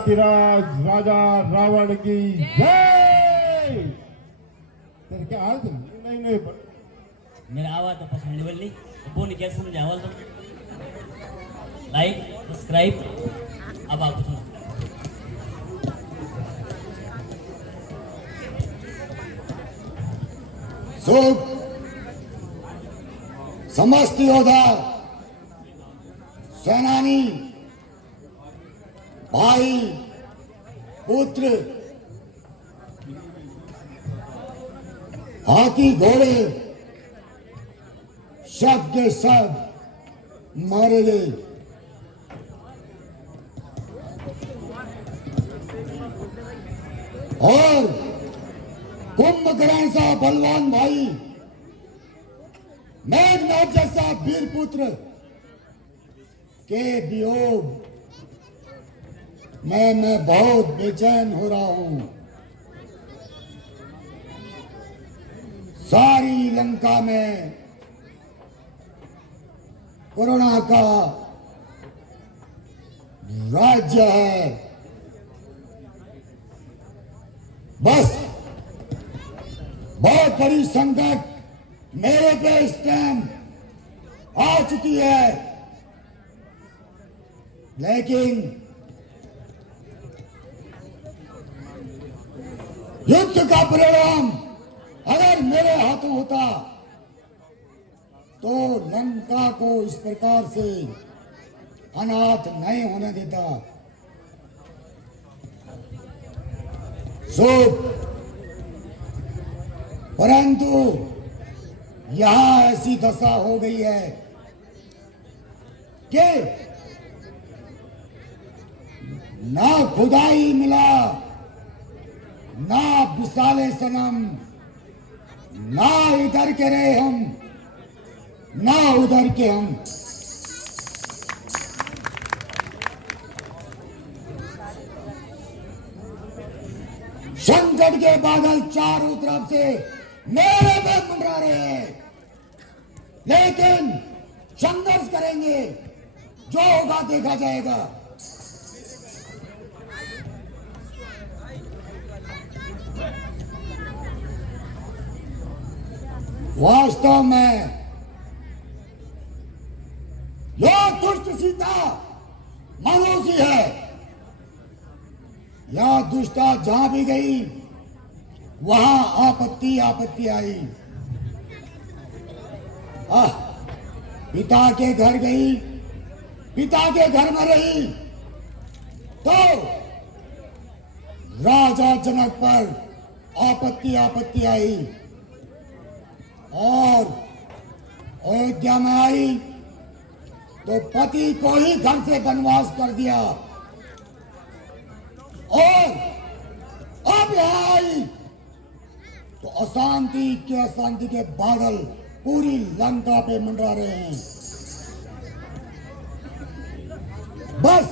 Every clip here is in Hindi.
धीराज राजा रावण की जय। तेरे क्या हाल थे? नहीं नहीं मेरा आवाज तो पसंद बोली बोल क्या समझावल तो लाइक सब्सक्राइब अब आप सुनो। सुख समस्त योद्धा सेनानी भाई पुत्र हाथी घोड़े सब के सब मारे गए। और कुंभकर्ण सा बलवान भाई मेघनाथ जैसा वीर पुत्र के वियोग मैं बहुत बेचैन हो रहा हूं। सारी लंका में कोरोना का राज्य है। बस बहुत बड़ी संकट मेरे पे इस टाइम आ चुकी है, लेकिन युद्ध का परिणाम अगर मेरे हाथों होता तो लंका को इस प्रकार से अनाथ नहीं होने देता। सो परंतु यहां ऐसी दशा हो गई है कि ना खुदाई मिला, ना विशाले सनम, ना इधर के रहे हम, ना उधर के हम। संकट के बादल चारों तरफ से मेरे पे मंडरा रहे हैं, लेकिन संघर्ष करेंगे, जो होगा देखा जाएगा। वास्तव में यह दुष्ट सीता मनुष्य है। यह दुष्टा जहां भी गई वहां आपत्ति आपत्ति आई। पिता के घर गई, पिता के घर में रही तो राजा जनक पर आपत्ति आपत्ति आई, और अयोध्या में आई तो पति को ही घर से वनवास कर दिया, और अब यहां आई तो अशांति के बादल पूरी लंका पे मंडरा रहे हैं। बस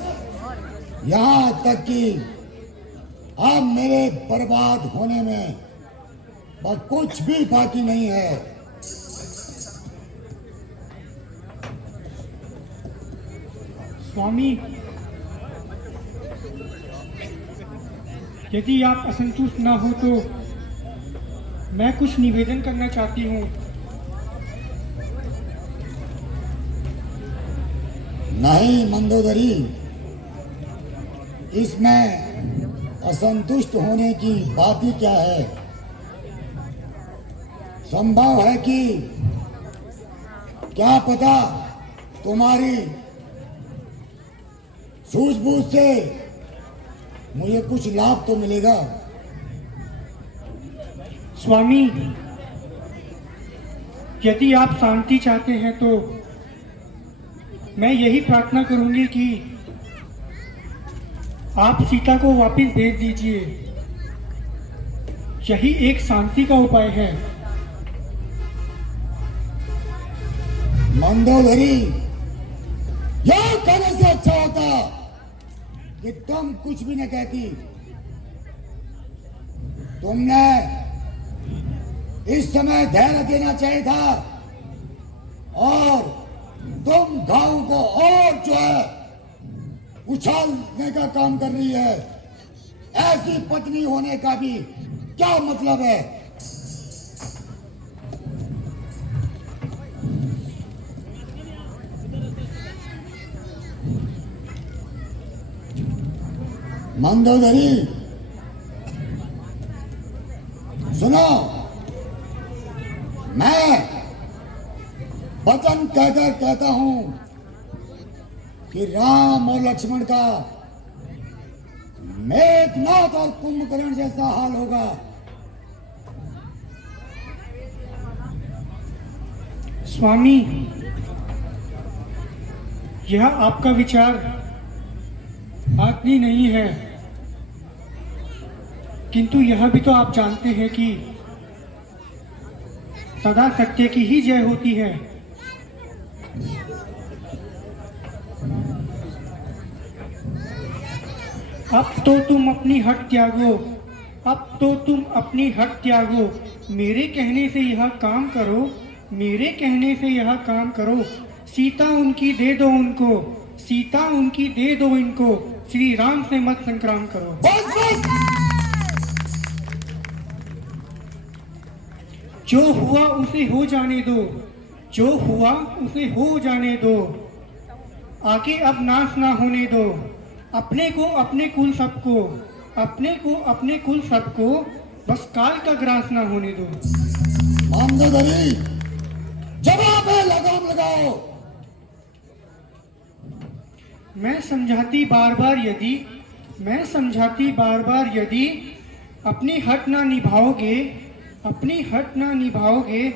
यहां तक कि अब मेरे बर्बाद होने में बस कुछ भी बाकी नहीं है। स्वामी, यदि आप असंतुष्ट ना हो तो मैं कुछ निवेदन करना चाहती हूँ। नहीं मंदोदरी, इसमें असंतुष्ट होने की बात ही क्या है। संभव है कि क्या पता तुम्हारी सूझबूझ से मुझे कुछ लाभ तो मिलेगा। स्वामी, यदि आप शांति चाहते हैं तो मैं यही प्रार्थना करूंगी कि आप सीता को वापस भेज दीजिए। यही एक शांति का उपाय है। मंदोदरी, यह कहने से अच्छा होता कि तुम कुछ भी न कहती। तुमने इस समय धैर्य देना चाहिए था, और तुम गांव को और जो है उछालने का काम कर रही है। ऐसी पत्नी होने का भी क्या मतलब है? मंदोदरी, सुनो, मैं वचन कहकर कहता हूं कि राम और लक्ष्मण का मेघनाथ और कुंभकर्ण जैसा हाल होगा। स्वामी, यह आपका विचार आत्मी नहीं है, किंतु यह भी तो आप जानते हैं कि सदा सत्य की ही जय होती है। अब तो तुम अपनी हट त्यागो, अब तो तुम अपनी हट त्यागो, मेरे कहने से यह काम करो, मेरे कहने से यह काम करो। सीता उनकी दे दो उनको, सीता उनकी दे दो इनको, श्री राम से मत संग्राम करो। बस बस, जो हुआ उसे हो जाने दो, जो हुआ उसे हो जाने दो, आगे अब नाश ना होने दो। अपने को अपने कुल सबको, अपने को अपने कुल सबको, बस काल का ग्रास ना होने दो। मंदोदरी, जवाब है, लगाम लगाओ। मैं समझाती बार बार यदि, मैं समझाती बार बार यदि अपनी हट ना निभाओगे, अपनी हट ना निभाओगे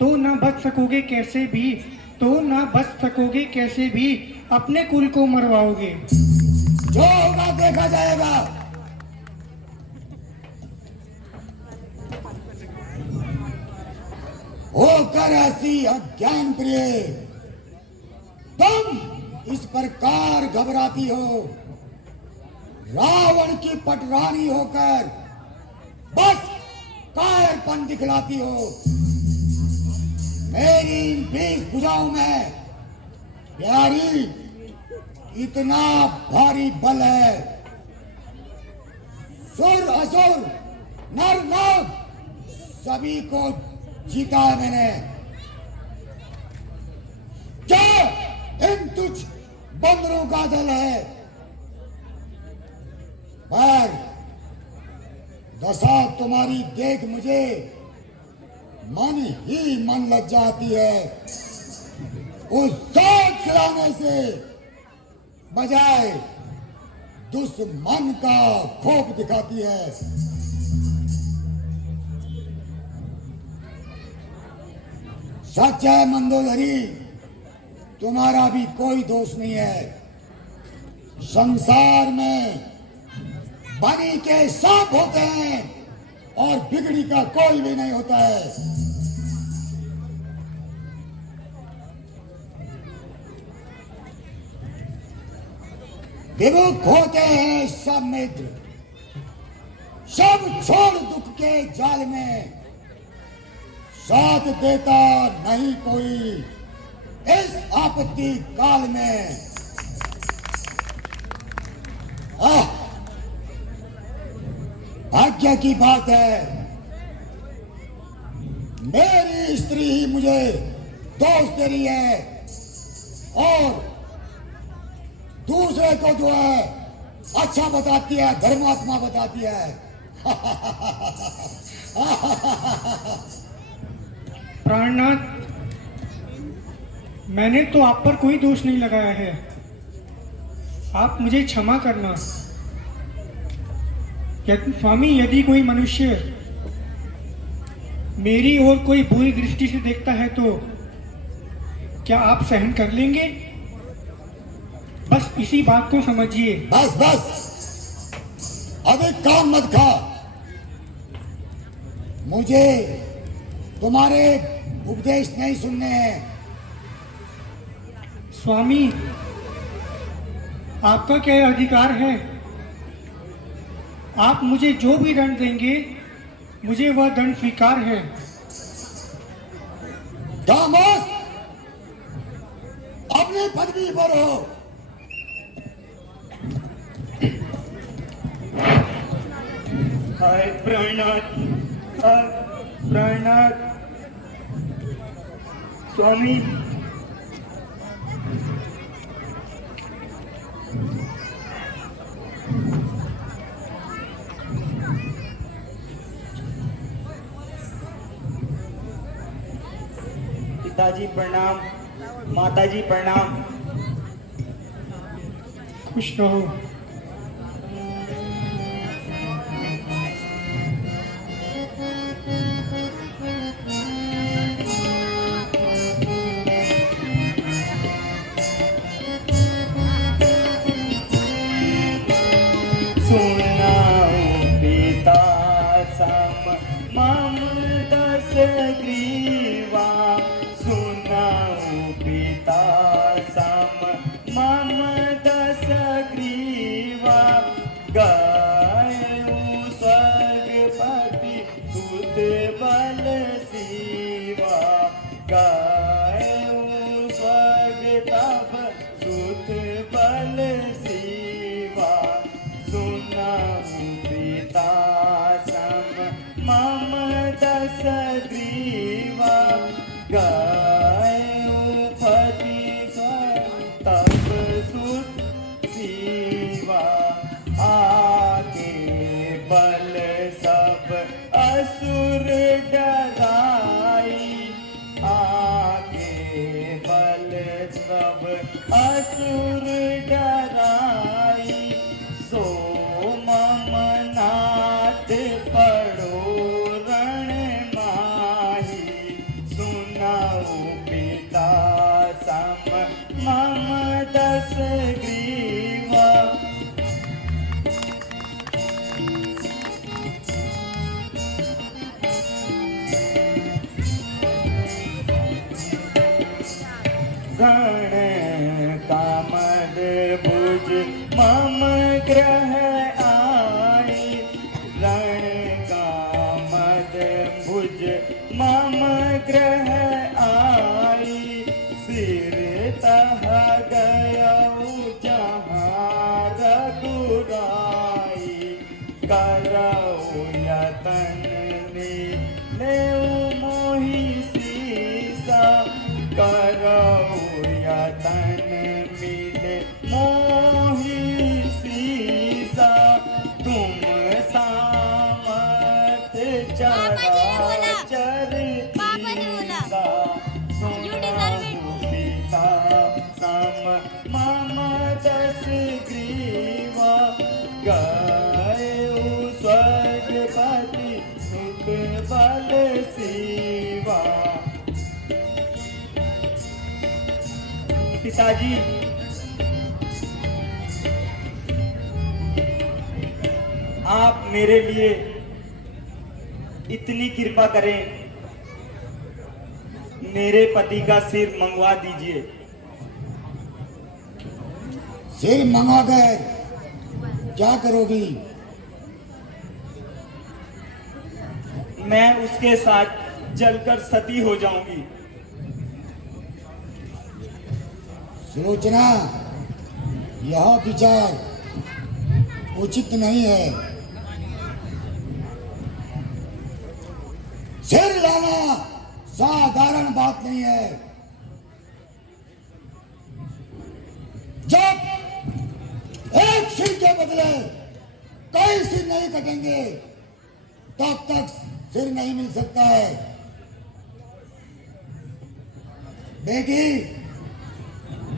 तो ना बच सकोगे कैसे भी, तो ना बच सकोगे कैसे भी, अपने कुल को मरवाओगे। जो होगा देखा जाएगा। होकर ऐसी अज्ञान प्रिय तुम इस प्रकार घबराती हो, रावण की पटरानी होकर बस कायरपन दिखलाती हो। मेरी इन 20 भुजाओं में प्यारी इतना भारी बल है, सुर असुर नर नाग सभी को जीता है मैंने। जो इन तुच्छ बंदरों का दल है, पर दशा तुम्हारी देख मुझे मन ही मन लग जाती है। उस साथ खिलाने से बजाय दुश्मन का खोप दिखाती है। सच है मंदोदरी, तुम्हारा भी कोई दोष नहीं है। संसार में बनी के सांप होते हैं और बिगड़ी का कोई भी नहीं होता है। विमुख होते हैं सब मित्र, सब छोड़ दुख के जाल में, साथ देता नहीं कोई इस आपत्ति काल में। भाग्य की बात है, मेरी स्त्री ही मुझे दोष दे रही है और दूसरे को जो है अच्छा बताती है, धर्मात्मा बताती है। प्राणनाथ, मैंने तो आप पर कोई दोष नहीं लगाया है, आप मुझे क्षमा करना। स्वामी, यदि कोई मनुष्य मेरी ओर कोई बुरी दृष्टि से देखता है तो क्या आप सहन कर लेंगे? बस इसी बात को समझिए। बस बस, अधिक काम मत खा। मुझे तुम्हारे उपदेश नहीं सुनने हैं। स्वामी, आपका क्या अधिकार है? आप मुझे जो भी दंड देंगे मुझे वह दंड स्वीकार है। खामोश, अपनी पदवी पर हो। हाय प्राणनाथ, हाय प्राणनाथ। स्वामी, पिताजी प्रणाम, माताजी प्रणाम। खुश रहो। सुनाओ पिता सम मम दस ग्रीवा, सुनाओ पिता सम मम दस ग्रीवा। गायु स्वर्गपति सुत बल शिवा, गायु स्वर्ग तब सुत बल शिवा। सुनाऊ पिता सम मम दस ग्रीवा, गायु पति तब सुत शिवा। आगे बल सब असुर डराई, आगे बल सब असुर डराई। सो मम नाथ पड़ो रण माही, सुनाओ पिता सम मम दस ग्रीवा। गण कामद भुज मम ग्रह आई, रण कामद भुज मम ग्रह आई। सिर तह गयऊ जहाँ रघुराई, करऊ यतन मिले मोहि सीसा, करऊ यतन मिले मोहि सीसा। तुम सामत चराचर ईसा, सुनाओ पिता सम मम दस ग्रीवा। गायु स्वर्गपति सुत बल शिवा। पिताजी, आप मेरे लिए इतनी कृपा करें, मेरे पति का सिर मंगवा दीजिए। सिर मंगाकर क्या करोगी? मैं उसके साथ जलकर सती हो जाऊंगी। सुलोचना, यह विचार उचित नहीं है। सिर लाना साधारण बात नहीं है। जब एक सिर के बदले कई सिर नहीं कटेंगे तब तक सिर नहीं मिल सकता है। बेटी,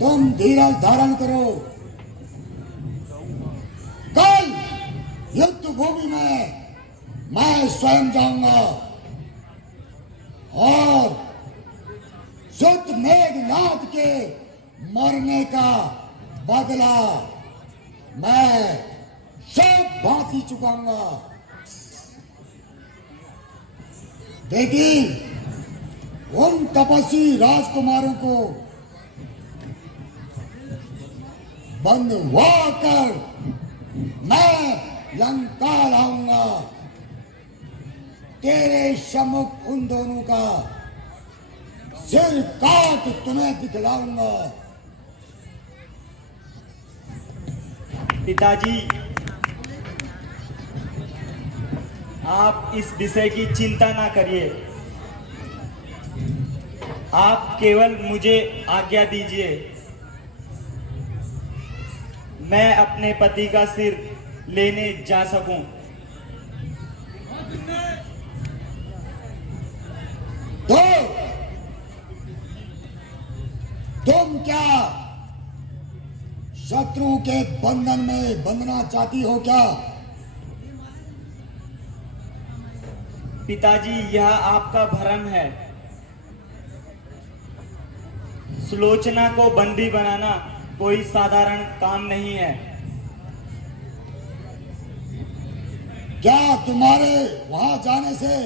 तुम धीरज धारण करो। कल युद्ध भूमि में मैं स्वयं जाऊंगा और शुद्ध मेघनाथ के मरने का बदला मैं सब भांति चुकाऊंगा। बेटी, उन तपस्वी राजकुमारों को बंधुआ कर मैं लंका लाऊंगा। तेरे सम्मुख उन दोनों का सिर काट तुम्हें दिखलाऊंगा। पिताजी, आप इस विषय की चिंता ना करिए। आप केवल मुझे आज्ञा दीजिए, मैं अपने पति का सिर लेने जा सकूं। तो तुम क्या शत्रु के बंधन में बंधना चाहती हो क्या? पिताजी, यह आपका भ्रम है। सुलोचना को बंदी बनाना कोई साधारण काम नहीं है। क्या तुम्हारे वहां जाने से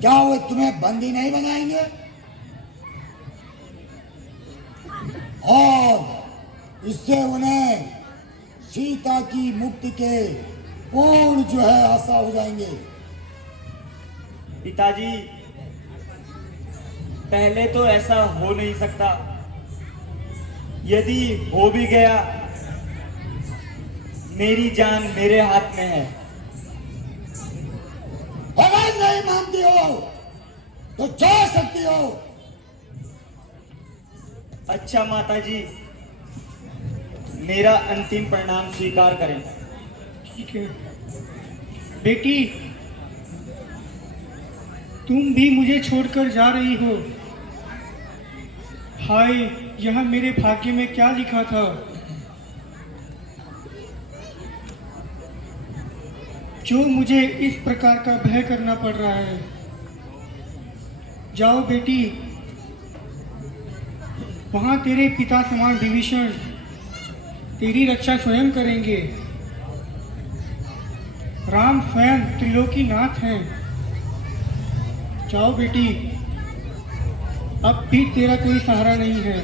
क्या वो तुम्हें बंदी नहीं बनाएंगे? और इससे उन्हें सीता की मुक्ति के पूर्ण जो है आशा हो जाएंगे। पिताजी, पहले तो ऐसा हो नहीं सकता। यदि हो भी गया, मेरी जान मेरे हाथ में है। अगर नहीं मानती हो तो जा सकती हो। अच्छा माताजी, मेरा अंतिम प्रणाम स्वीकार करें। ठीक है बेटी, तुम भी मुझे छोड़कर जा रही हो। हाय, यह मेरे भाग्य में क्या लिखा था। जो मुझे इस प्रकार का भय करना पड़ रहा है। जाओ बेटी, वहां तेरे पिता समान विभीषण तेरी रक्षा स्वयं करेंगे। राम स्वयं त्रिलोकीनाथ हैं। जाओ बेटी, अब भी तेरा कोई सहारा नहीं है।